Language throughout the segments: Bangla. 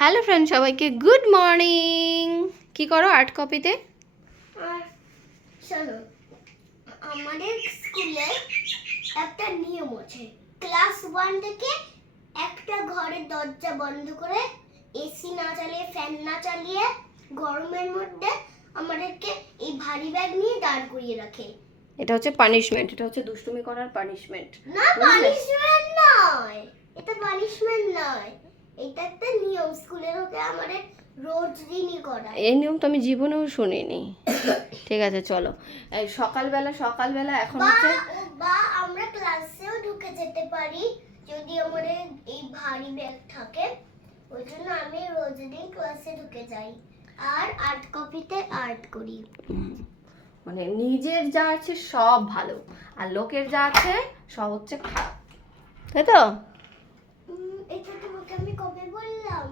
হ্যালো ফ্রেন্ড সবাইকে গুড মর্নিং কি করো আর্ট কপিতে শোনো আমাদের স্কুলে একটা নিয়ম আছে। ক্লাস ওয়ান থেকে একটা ঘরের দরজা বন্ধ করে এসি না চালিয়ে ফ্যান না চালিয়ে গরমের মধ্যে আমাদেরকে এই ভারী ব্যাগ নিয়ে দাঁড় করিয়ে রাখে। এটা হচ্ছে পানিশমেন্ট এটা হচ্ছে দুষ্টুমি করার পানিশমেন্ট না পানিশমেন্ট নয়। এটা পানিশমেন্ট নয়। এটা একটা নিয়ম স্কুলের ওকে আমাদের রোজ দিনই এই নিয়ম তো আমি জীবনেও শুনিনি। ঠিক আছে চলো। এই সকালবেলা সকালবেলা এখন হচ্ছে বা আমরা ক্লাসেও ঢুকে যেতে পারি যদি আমাদের এই ভারী ব্যাগ থাকে। ওই জন্য আমি রোজ দিন ক্লাসে ঢুকে যাই আর আর্ট কপিতে আর্ট করি। মানে নিজের যা আছে সব ভালো আর লোকের যা আছে সব হচ্ছে খারাপ। তাই তো? এটা তোমাকে আমি কবে বললাম?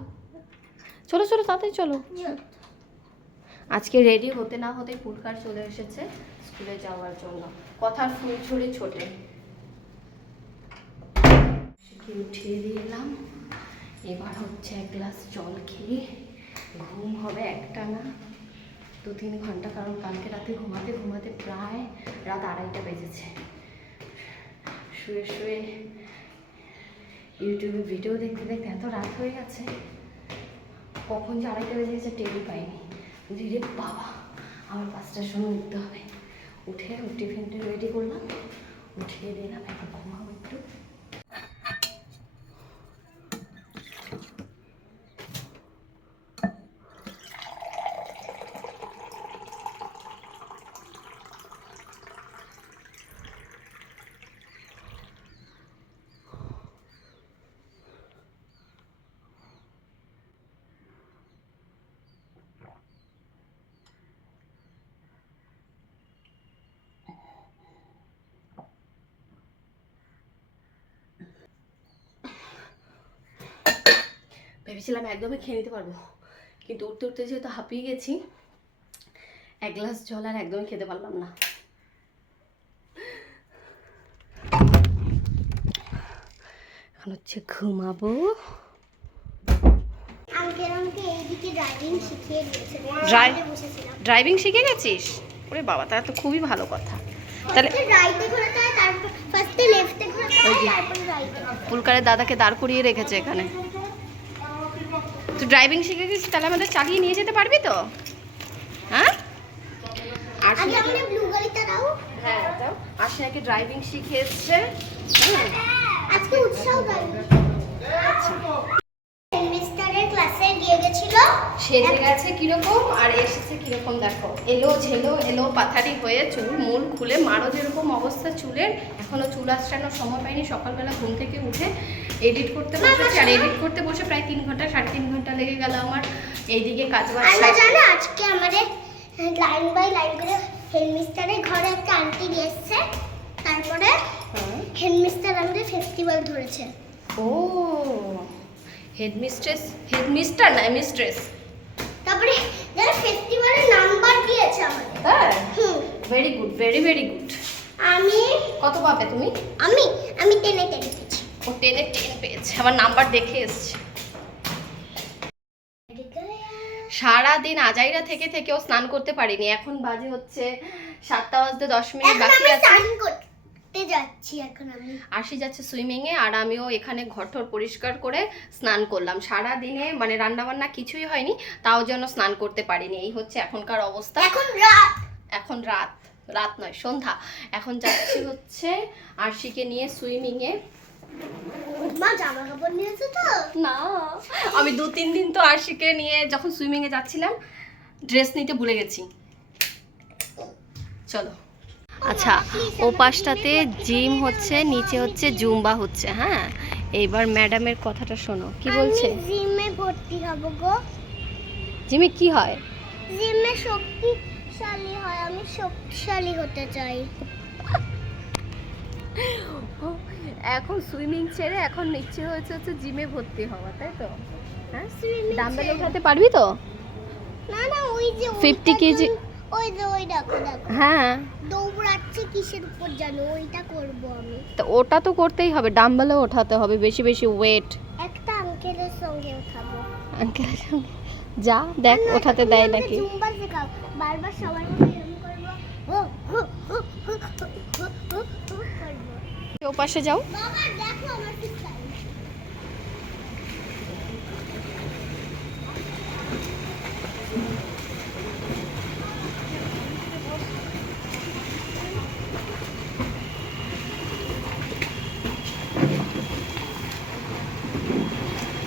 চলো চলো তাড়াতাড়ি চলো। আজকে রেডি হতে না হতে পুরকার চলে এসেছে স্কুলে যাওয়ার জন্য। কথার ফুল ছুড়ে ছোটে। উঠিয়ে দিয়ে এলাম। এবার হচ্ছে এক গ্লাস জল খেয়ে ঘুম হবে একটা না দু তিন ঘণ্টা কারণ কালকে রাতে ঘুমাতে ঘুমাতে প্রায় রাত আড়াইটা বেজেছে। শুয়ে শুয়ে ইউটিউবে ভিডিও দেখতে দেখতে এত রাত হয়ে গেছে। কখন যে আড়াইটা বেজে গেছে টেবিল পাইনি। ধীরে বাবা, আমার পাঁচটার সময় উঠতে হবে। উঠে টিফিন রেডি করলাম। উঠিয়ে দিলাম এখন ঘুমাবো একটু। ভেবেছিলাম একদমই খেয়ে নিতে পারব। কিন্তু উঠতে উঠতে যেহেতু হাঁপিয়ে গেছি এক গ্লাস জল আর একদমই খেতে পারলাম না। এখন হচ্ছে ঘুমাবো। ড্রাইভিং শিখে গেছিস? ওরে বাবা তাহলে তো খুবই ভালো কথা। তাহলে ফার্স্টে রাইটে ঘোরাতে তারপর ফার্স্টে লেফটে ঘোরাতে তারপর রাইটে পুলকারের দাদাকে দাঁড় করিয়ে রেখেছে এখানে। তুই ড্রাইভিং শিখে গেছিস তাহলে আমাদের চালিয়ে নিয়ে যেতে পারবি তো? হ্যাঁ? হ্যাঁ ড্রাইভিং শিখে এসছে আজকে উৎসাহ আচ্ছা। সেজে গেছে কীরকম আর এসেছে কীরকম দেখো। এলো ঝেলো এলো পাথারি হয়ে চুল মূল খুলে মারো যেরকম অবস্থা চুলের। এখনও চুল আশ্রানোর সময় পাইনি সকালবেলা ঘুম থেকে উঠে এডিট করতে বসেছি। আর এডিট করতে বসে প্রায় তিন ঘণ্টা সাড়ে তিন ঘণ্টা লেগে গেল আমার। এইদিকে কাজ বাজ। জানো আজকে আমাদের লাইন বাই লাইন করে হেডমিস্টারের ঘরে একটা আন্টি এসছে। তারপরে হ্যাঁ। হেডমিস্টার আমাদের ফেস্টিভ্যাল ধরেছে। ও হেডমিস্ট্রেস হেডমিস্টার না মিস্ট্রেস তারপরে যারা ফেস্টিভ্যালের নাম্বার দিয়েছে আমাদের হ্যাঁ? হুম। Very good very very good আমি কত পাবে তুমি? আমি আমি টেনে টেনে গেছি ও টেনে টেন পেয়েছে আমার নাম্বার দেখে এসছে। সারা দিন আজাইরা থেকে থেকেও স্নান করতে পারিনি এখন বাজে হচ্ছে সাতটা বাজতে দশ মিনিট বাকি আছে। স্নান যাচ্ছি এখন আমি। আসি যাচ্ছে সুইমিং এ আর আমিও এখানে ঘরঠর পরিষ্কার করে স্নান করলাম। সারা দিনে মানে রান্না বান্না কিছুই হয়নি তাও যেন স্নান করতে পারিনি। এই হচ্ছে এখনকার অবস্থা। এখন রাত। এখন রাত রাত নয় সন্ধ্যা। এখন যাচ্ছি হচ্ছে আরশিকে নিয়ে সুইমিং এ মা জামা কাপড় নিয়েছে তো? না আমি দু তিন দিন তো আরশিকে নিয়ে যখন সুইমিং এ যাচ্ছিলাম ড্রেস নিতে ভুলে গেছি। চলো। আচ্ছা ও পাশটাতে জিম হচ্ছে নিচে হচ্ছে জুম্বা হচ্ছে হ্যাঁ? এইবার ম্যাডামের কথাটা শোনো কি বলছে? জিমে ভর্তি হব গো। জিমে কি হয়? জিমে শক্তিশালী হয় আমি শক্তিশালী হতে চাই। এখন সুইমিং ছেড়ে এখন নিচ্ছে হয়েছে হচ্ছে জিমে ভর্তি হওয়া তাই তো? হ্যাঁ? Swimming ডাম্বেল উঠাতে পারবি তো? না না ওই যে 50 কেজি ওই যে ওই দেখো দেখো হ্যাঁ দৌড়াচ্ছে কিসের উপর জানো ওইটা করব আমি তো ওটা তো করতেই হবে ডাম্বেলও ওঠাতে হবে বেশি বেশি ওয়েট একটা আঙ্কেলের সঙ্গে উঠাবো আঙ্কেলের সঙ্গে যা দেখ ওঠাতে দেয় নাকি জুম্বা শেখাও বারবার সবার মতো এরকম করব হো, হো, হো, হো, হো, হো করব। ও পাশে যাও বাবা দেখো আমার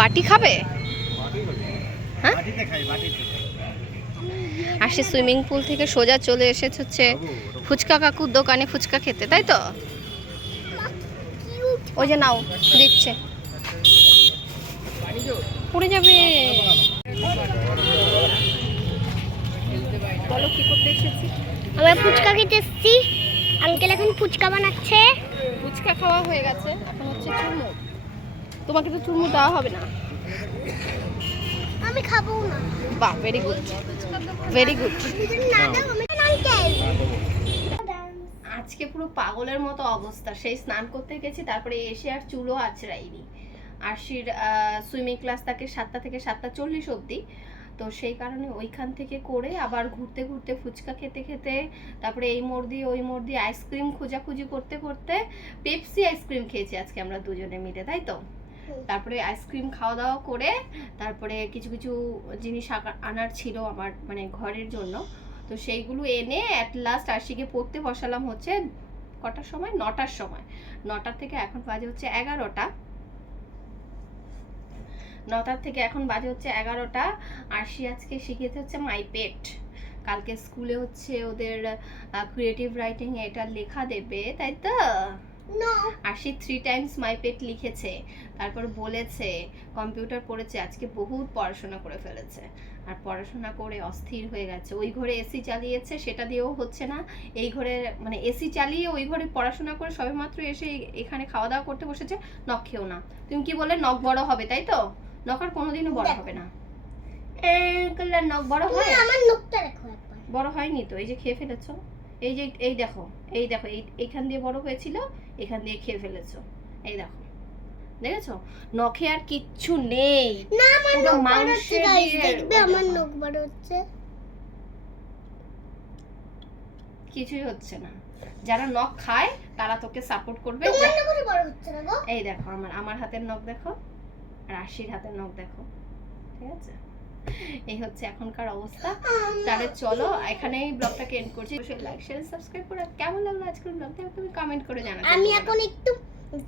বাটি খাবে? হ্যাঁ? বাটিতে খাই বাটিতে। আর সে সুইমিং পুল থেকে সোজা চলে এসেছে হচ্ছে ফুচকা কাকুর দোকানে ফুচকা খেতে তাই তো? ওই যে নাও দিচ্ছে। পড়ে যাবে। বলো কি করতে এসেছি? আমরা ফুচকা খেতে এসেছি। আঙ্কেল এখন ফুচকা বানাচ্ছে। ফুচকা খাওয়া হয়ে গেছে এখন হচ্ছে চুরমুর তোমাকে তো চুরমুর দেওয়া হবে না। আমি খাব না। বাহ ভেরি গুড ভেরি গুড যদি না দাও আমি আঙ্কেল আজকে পুরো পাগলের মতো অবস্থা। সেই স্নান করতে গেছি তারপরে এসে আর চুলও আছড়াইনি আরশির সুইমিং ক্লাস থাকে সাতটা থেকে সাতটা চল্লিশ অবধি। তো সেই কারণে ওইখান থেকে করে আবার ঘুরতে ঘুরতে ফুচকা খেতে খেতে তারপরে এই মোড় দিয়ে ওই মোড় দিয়ে আইসক্রিম খোঁজাখুঁজি করতে করতে পেপসি আইসক্রিম খেয়েছি আজকে আমরা দুজনে মিলে তাই তো? তারপরে আইসক্রিম খাওয়া দাওয়া করে, তারপরে কিছু কিছু জিনিস আনার ছিল আমার মানে ঘরের জন্য। তো সেইগুলো এনে অ্যাট লাস্ট আশিকে পড়তে বসালাম হচ্ছে কটার সময়? নটার সময়। নটার থেকে এখন বাজে হচ্ছে এগারোটা। নটার থেকে এখন বাজে হচ্ছে এগারোটা। আরশি আজকে শিখেছে হচ্ছে মাই পেট কালকে স্কুলে হচ্ছে ওদের ক্রিয়েটিভ রাইটিং এটা লেখা দেবে, তাই তো? নো আশি থ্রি টাইমস মাই পেট লিখেছে তারপর বলেছে কম্পিউটার পড়েছে আজকে বহুত পড়াশোনা করে ফেলেছে। আর পড়াশোনা করে অস্থির হয়ে গেছে। ওই ঘরে এসি চালিয়েছে সেটা দিয়েও হচ্ছে না। এই ঘরে মানে এসি চালিয়ে ওই ঘরে পড়াশোনা করে সবেমাত্র এসে এখানে খাওয়া দাওয়া করতে বসেছে নখ খেও না। তুমি কি বলে নখ বড় হবে তাই তো? নখ আর কোনোদিনও বড় হবে না। নখ বড় হয়? আমার বড় হয়নি তো এই যে খেয়ে ফেলেছো? এই যে এই দেখো এই দেখো এই এইখান দিয়ে বড় হয়েছিল এখান দিয়ে খেয়ে ফেলেছো। এই দেখো দেখেছ? নখে আর কিচ্ছু নেই। না আমার নোক বড় হচ্ছে দেখবে আমার। নোক বড় হচ্ছে। কিছুই হচ্ছে না। যারা নখ খায় তারা তোকে সাপোর্ট করবে। তোমার নোকটা বড় হচ্ছে না গো। এই দেখো আমার আমার হাতের নখ দেখো আর আশির হাতের নখ দেখো। ঠিক আছে? এই হচ্ছে এখনকার অবস্থা। তাহলে চলো এখানেই ব্লগটাকে এন্ড করছি। অবশ্যই লাইক শেয়ার সাবস্ক্রাইব করে কেমন লাগল আজকের ব্লগটা তুমি কমেন্ট করে জানাতে আমি এখন একটু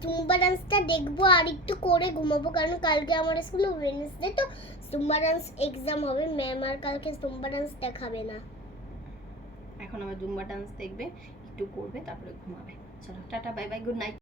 জুম্বা ডান্সটা দেখব আর একটু করে ঘুমাবো কারণ কালকে আমার স্কুলে ওয়েডনেসডে তো জুম্বা ডান্স এক্সাম হবে। ম্যাম আর কালকে জুম্বা ডান্স দেখাবে না। এখন আমার জুম্বা ডান্স দেখবে একটু করবে তারপরে ঘুমাবে। চলো tata bye bye good night